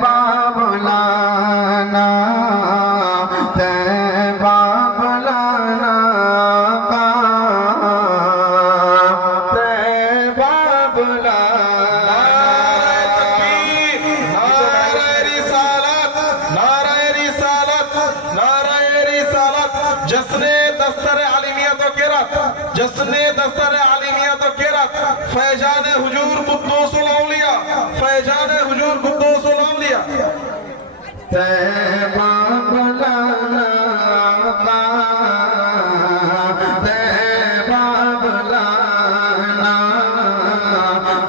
बाबुलाना बाबुलाना जश्ने दस्तर आलिमियत किरत फैजान हुजूर कुद्दूसुल औलिया फैजान हुजूर कुद्दूसुल औलिया तैबा बुलाना तैबा बुलाना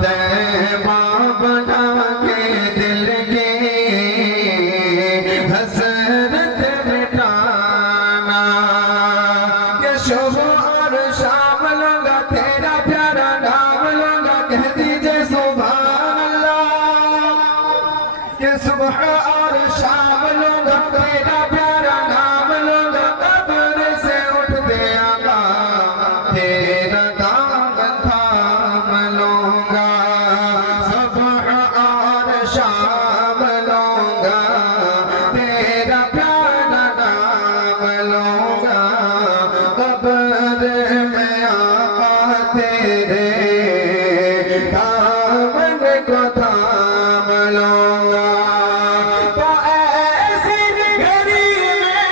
तैबा बुला के दिल के हसरत मिटाना के शुभ और शाम लूंगा तेरा प्यारा नाम लूंगा कह दीजिए सुभान अल्लाह के सुबह और शाम लूंगा तेरा प्यारा नाम लूंगा कब्र से उठते आका तेरा दामन थाम लूंगा सुबह और शाम लूंगा तेरा प्यारा नाम लूंगा कब्र में आका तेरे दामन को थाम लूंगा तो ऐसी घड़ी में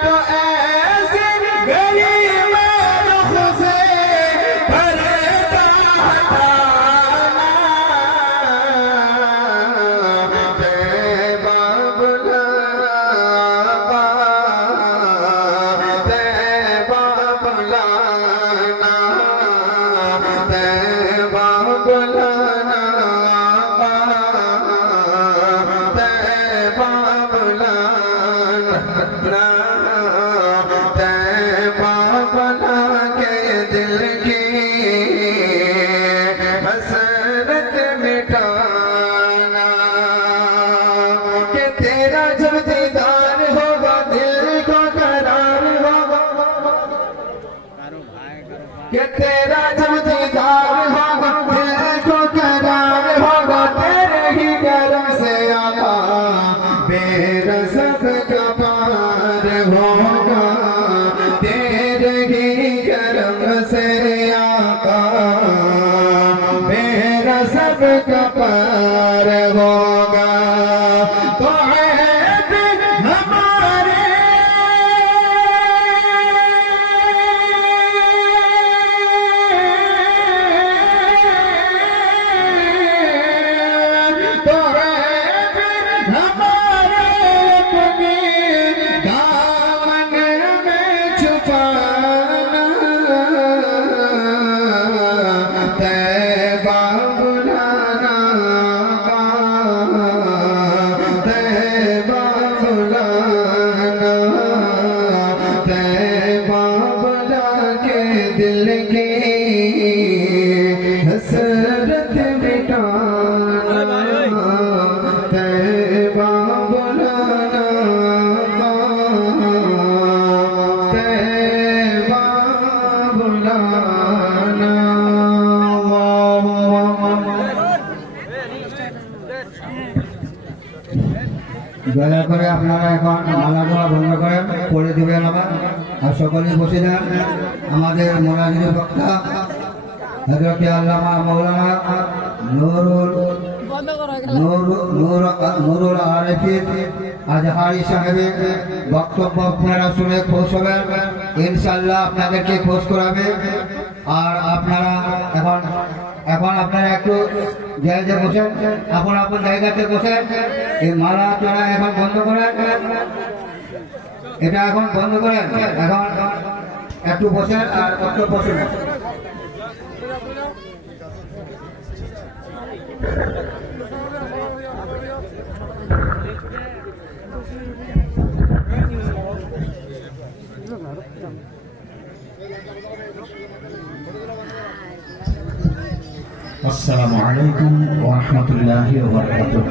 तो ऐसी घड़ी में रुख से पर्दा हटाना तैबा बुलाना तैबा बुलाना तैबा बुलाना तैबा बुलाना तैबा बुला के दिल की हसरत मिटाना कि तेरा जब दीदार होगा दिल को करार होगा कि तेरा जब दीदार होगा दिल को करार होगा तेरे ही करम से आका बेरज़क का पार होगा तेरे ही करम से आका बेरज़क का पार होगा तो ऐब हमारे तो ऐब हमारे अपने दामन में छुपाना तैबा बुलाना तैबा बुलाना तैबा बुला के दिल की हसरत मिटाना तैबा बुलाना तैबा बुलाना দয়া করে আপনারা এখন মালা দেওয়া বন্ধ করেন পড়ে দিবেন আবার আর সকলেই বসে যান আমাদের মোনাজির বক্তা হযরত আল্লামা মাওলানা নুরুল আরিফিন আজহারি সাহেবের বক্তব্য আপনারা শুনে খুশ হবেন ইনশাআল্লাহ আপনাদেরকে খুশ করাবে আর আপনারা এখন আপনারা একটু জায়গায় বসেন আপন আপন জায়গাতে বসেন এই মালা আপনারা এখন বন্ধ করেন এটা এখন বন্ধ করেন এখন একটু বসেন আর একটু বসেন আসসালামু আলাইকুম ওয়া রাহমাতুল্লাহি ওয়া বারাকাতুহু।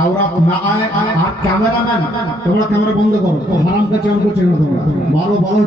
আওরাত না আয় আর ক্যামেরাম্যান তোমরা ক্যামেরা বন্ধ করো হারাম কাছে অন করছে না তোমরা ভালো ভালো